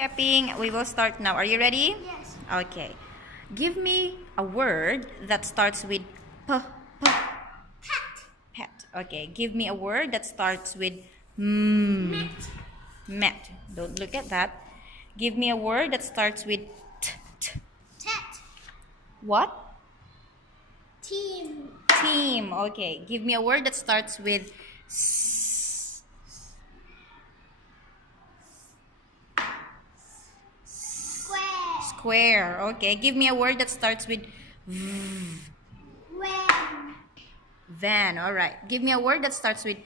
recapping. We will start now. Are you ready? Yes. Okay. Give me a word that starts with p. Pet. Pet. Okay. Give me a word that starts with m. Met. Met. Don't look at that. Give me a word that starts with t. Tet. What? Team. Team. Okay. Give me a word that starts with s. Square. Square. Okay. Give me a word that starts with v. Van. Van. All right. Give me a word that starts with.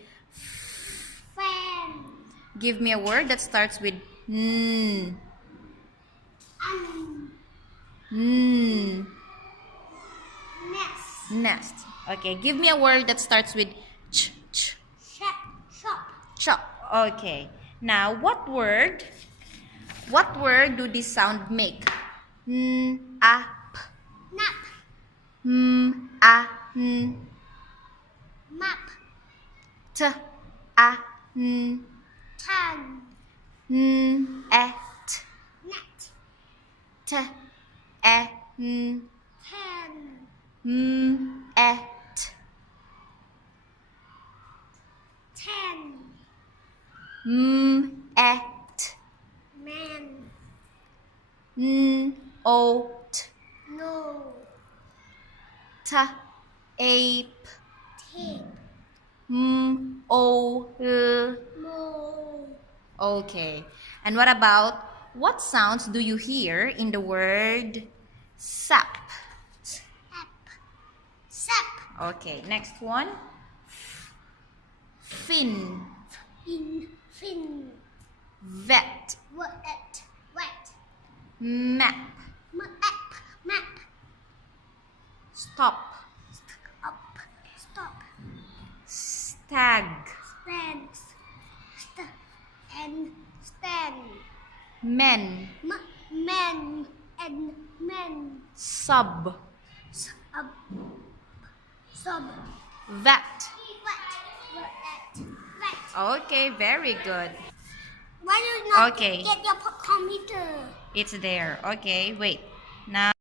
Fan. Give me a word that starts with n. N. Nest. Nest. Okay. Give me a word that starts with ch. Shop. Chop. Okay. Now, what word do this sound make? N, a, p. Nap. A, n. Map. T, a, n. Tan. N, e, t. Net. T, e, n. Ten. M, e, t. Ten. M, e, t. Man. N, o, t. No. T, ape. Tape. M, o, l. Mo. Okay. And what sounds do you hear in the word sap? Sap. Sap. Okay, next one. Fin. Fin. Vet. Wet. Wet. Map. Map. Stop. Up. Stop. Stag. Stand. And stand. Men. Men and men. Sub. Sub. Vet. Wet. Okay, very good. Why do you not Okay. get your computer? It's there. Okay, wait. Now